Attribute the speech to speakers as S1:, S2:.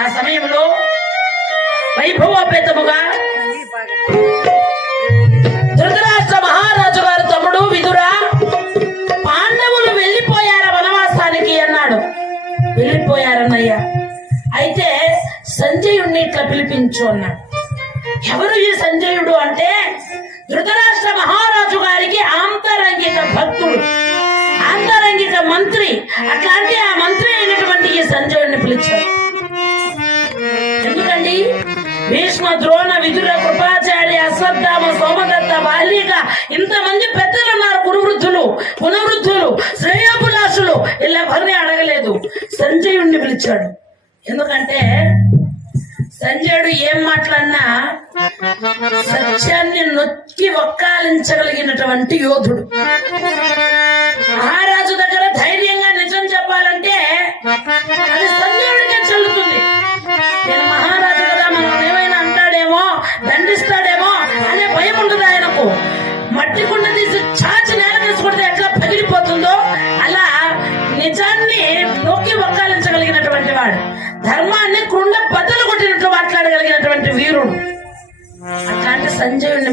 S1: ఆ సమయంలో వైభవోపేతముగా ధృతరాష్ట్ర మహారాజు గారు తమ్ముడు విదురా పాండవులు వెళ్ళిపోయారు వనవాసానికి అన్నాడు. వెళ్ళిపోయారన్నయ్య. అయితే సంజయుణ్ణి ఇట్లా పిలిపించు అన్నాడు. ఎవరు ఈ సంజయుడు అంటే? ధృతరాష్ట్ర మహారాజు గారికి ఆంతరంగిక భక్తుడు ఆంతరంగిక మంత్రి. అట్లాంటి ఆ మంత్రి అయినటువంటి ఈ సంజయుడిని పిలిచారు. భీష్మ ద్రోణ విదుర కృపాచార్య అశ్వత్థామ సోమదత్త బాలిక ఇంతమంది పెద్దలు ఉన్నారు కురువృద్ధులు పునవృద్ధులు శ్రేయోభిలాషులు. ఇలా ఎవరిని అడగలేదు. సంజయుణ్ణి పిలిచాడు. ఎందుకంటే సంజయుడు ఏం మాట్లాడినా సత్యాన్ని నొక్కి ఒక్కాలించగలిగినటువంటి యోధుడు. దండిస్తాడేమో అనే భయం ఉండదు ఆయనకు. మట్టి కుండ తీసి చాచి నేల తీసుకుంటే ఎట్లా పగిలిపోతుందో అలా నిజాన్ని నొక్కి ఒక్కాలించగలిగినటువంటి వాడు. ధర్మాన్ని కుండ బద్దలు కొట్టినట్లు మాట్లాడగలిగినటువంటి వీరుడు. అట్లాంటి సంజయుడిని